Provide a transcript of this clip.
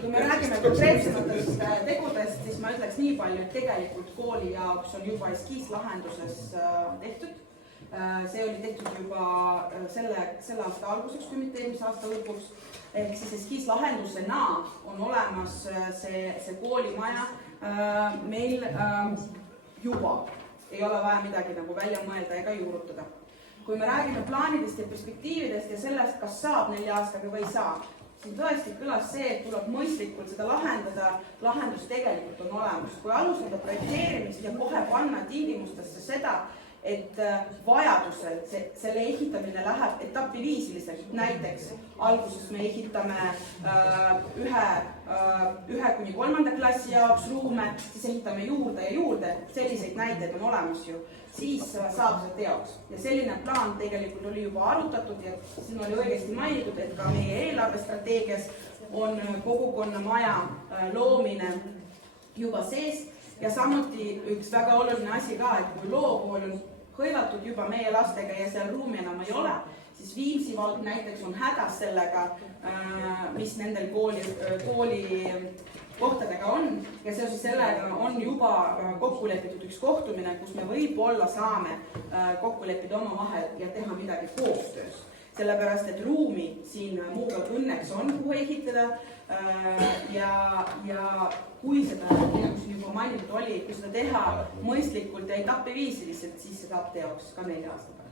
Kui me räägime konkreetsematest tegudest, siis ma ütleks nii palju, et tegelikult kooli jaoks on juba eskiislahenduses tehtud. See oli tehtud juba selle aasta alguseks, kui mitte eelmise aasta lõpuks. Ehk siis eskiislahendusena on olemas see koolimaja meil juba. Ei ole vaja midagi nagu välja mõelda ega juurutada. Kui me räägime plaanidest ja perspektiividest ja sellest, kas saab 4 aastaga või saab, siis tõesti kõlas see, et tuleb mõistlikult seda lahendada, lahendus tegelikult on olemas. Kui alustada projekteerimist ja kohe panna tingimustesse seda, et vajadusel selle ehitamine läheb etapiviisiliselt, näiteks alguses me ehitame 1–3. klassi jaoks ruume, siis ehitame juurde ja juurde, selliseid näiteid on olemas ju, siis saab see teoks. Ja selline plaan tegelikult oli juba arutatud ja siin oli õigesti mainitud, et ka meie eelarvestrateegias on kogukonna maja loomine juba sees. Ja samuti üks väga oluline asi ka, et kui lookool on hõivatud juba meie lastega ja seal ruumi enam ei ole, siis Viimsi vald näiteks on hädas sellega, mis nendel kooli kohtadega on. Ja seoses sellega on juba kokku lepitud üks kohtumine, kus me võib-olla saame kokku leppida oma vahel ja teha midagi koostöös. Sellepärast, et ruumi siin muuga õnneks on, kuhu ehitada ja kui seda, nagu siin juba mainitud oli, kui seda teha mõistlikult ja etapiviisiliselt, siis see saab teoks ka 4 aasta pärast.